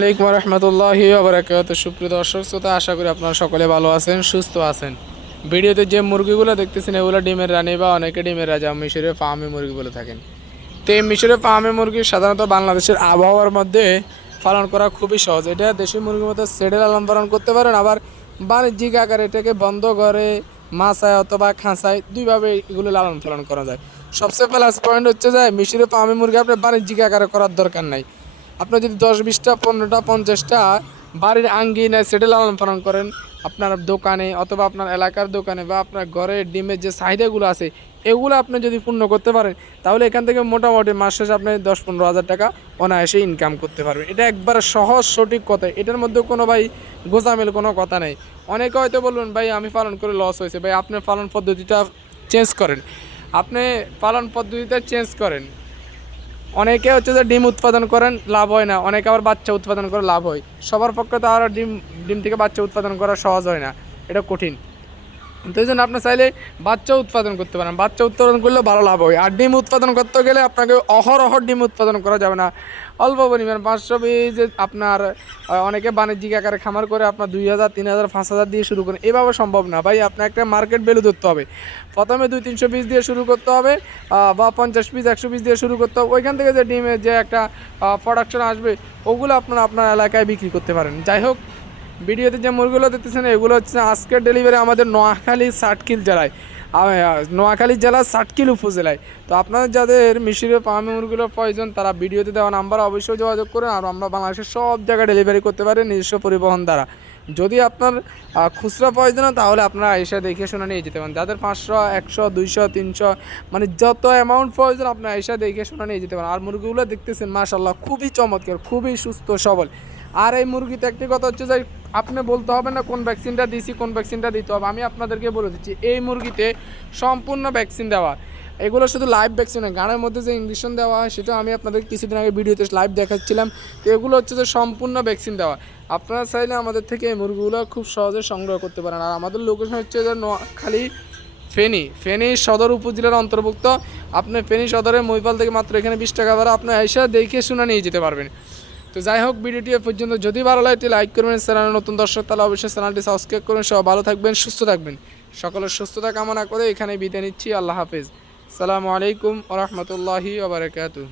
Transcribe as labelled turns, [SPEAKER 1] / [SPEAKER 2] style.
[SPEAKER 1] আলাইকুম রহমতুল্লাহি আবরাকাত সুপ্রিয় দর্শক, শ্রোতা, আশা করি আপনারা সকলে ভালো আছেন, সুস্থ আছেন। ভিডিওতে যে মুরগিগুলো দেখতেছেন, এগুলো ডিমের রানী বা অনেকে ডিমের রাজা, মিশরের ফার্মে মুরগি বলে থাকেন। তো এই মিশরের ফার্মে মুরগি সাধারণত বাংলাদেশের আবহাওয়ার মধ্যে পালন করা খুবই সহজ। এটা দেশি মুরগির মতো সেডে লালন পালন করতে পারেন, আবার বাণিজ্যিক আকারে এটাকে বন্ধ করে মাছায় অথবা খাঁচায় দুইভাবে এগুলো লালন পালন করা যায়। সবচেয়ে প্লাস পয়েন্ট হচ্ছে যে মিশরের ফার্মে মুরগি আপনার বাণিজ্যিক আকারে করার দরকার নাই। আপনার যদি দশ বিশটা, পনেরোটা, পঞ্চাশটা বাড়ির আঙ্গিনায় সেটে লালন পালন করেন, আপনার দোকানে অথবা আপনার এলাকার দোকানে বা আপনার ঘরে ডিমের যে চাহিদাগুলো আছে, এগুলো আপনি যদি পূর্ণ করতে পারেন, তাহলে এখান থেকে মোটামুটি মাস শেষে আপনি দশ, পনেরো হাজার টাকা অনায়াসে ইনকাম করতে পারবেন। এটা একবারে সহজ, সঠিক কথা। এটার মধ্যে কোনো ভাই গোজামিল কোনো কথা নেই। অনেকে হয়তো বলবেন, ভাই, আমি পালন করে লস হয়েছে। ভাই আপনার পালন পদ্ধতিটা চেঞ্জ করেন। আপনি পালন পদ্ধতিটা চেঞ্জ করেন। অনেকে হচ্ছে যে ডিম উৎপাদন করেন, লাভ হয় না। অনেকে আবার বাচ্চা উৎপাদন করে, লাভ হয়। সবার পক্ষে তো আর ডিম ডিম থেকে বাচ্চা উৎপাদন করা সহজ হয় না। এটা কঠিন। তো জন্য আপনি চাইলে বাচ্চা উৎপাদন করতে পারেন। বাচ্চা উৎপাদন করলে ভালো লাভ হয়। আর ডিম উৎপাদন করতে গেলে আপনাকে অহরহ ডিম উৎপাদন করা যাবে না। অল্প পরিমাণ, পাঁচশো বীজ আপনার অনেকে বাণিজ্যিক আকারে খামার করে আপনার দুই হাজার, তিন হাজার, পাঁচ হাজার দিয়ে শুরু করেন। এভাবে সম্ভব না। ভাই আপনার একটা মার্কেট ভ্যালু ধরতে হবে। প্রথমে দুই, তিনশো পিস দিয়ে শুরু করতে হবে বা পঞ্চাশ পিস, একশো পিস দিয়ে শুরু করতে হবে। ওইখান থেকে যে ডিমের যে একটা প্রোডাকশন আসবে, ওগুলো আপনারা আপনার এলাকায় বিক্রি করতে পারেন। যাই হোক ভিডিওতে যে মুরগিগুলো দেখতেছেন, এগুলো হচ্ছে আজকের ডেলিভারি আমাদের নোয়াখালী ষাটকিল জেলায়। নোয়াখালী জেলার ষাটকিল উপজেলায়। তো আপনাদের যাদের মিশরীয় পামি মুরগিগুলোর প্রয়োজন, তারা ভিডিওতে দেওয়া নাম্বার অবশ্যই যোগাযোগ করুন, আর আমরা বাংলাদেশের সব জায়গায় ডেলিভারি করতে পারি নিজস্ব পরিবহন দ্বারা। যদি আপনার খুচরা প্রয়োজন তাহলে আপনারা এসে দেখে শুনে নিয়ে যেতে পারেন। যাদের পাঁচশো, একশো, দুইশো, তিনশো মানে যত অ্যামাউন্ট প্রয়োজন, আপনারা এসে দেখে শুনে নিয়ে যেতে পারেন। আর মুরগিগুলো দেখতেছেন মাশাল্লাহ খুবই চমৎকার, খুবই সুস্থ, সবল। আর এই মুরগিতে একটি কথা হচ্ছে যে আপনি বলতে হবে না কোন ভ্যাকসিনটা দিছি, কোন ভ্যাকসিনটা দিতে হবে। আমি আপনাদেরকে বলে দিচ্ছি, এই মুরগিতে সম্পূর্ণ ভ্যাকসিন দেওয়া। এগুলো শুধু লাইভ ভ্যাকসিন নয়, গানের মধ্যে যে ইঞ্জেকশন দেওয়া হয় সেটা আমি আপনাদের কিছুদিন আগে ভিডিওতে লাইভ দেখাচ্ছিলাম। তো এগুলো হচ্ছে যে সম্পূর্ণ ভ্যাকসিন দেওয়া। আপনারা চাইলে আমাদের থেকে এই মুরগিগুলো খুব সহজে সংগ্রহ করতে পারেন। আর আমাদের লোকেশন হচ্ছে যে নোয়াখালী ফেনী। ফেনী সদর উপজেলার অন্তর্ভুক্ত। আপনি ফেনী সদরের মহিপাল থেকে মাত্র এখানে বিশ টাকা ভাড়া, আপনি এসে দেখে শুনে নিয়ে যেতে পারবেন। তো যাই হোক, ভিডিওটি পর্যন্ত। যদি ভালো লাগে, একটি লাইক করবেন। চ্যানেলে নতুন দর্শক, তাহলে অবশ্যই চ্যানেলটি সাবস্ক্রাইব করুন সব ভালো থাকবেন, সুস্থ থাকবেন। সকলের সুস্থতা কামনা করে এখানে বিদায় নিচ্ছি। আল্লাহ হাফেজ। সালামু আলাইকুম ওরহমতুল্লাহি ওবরাকাতু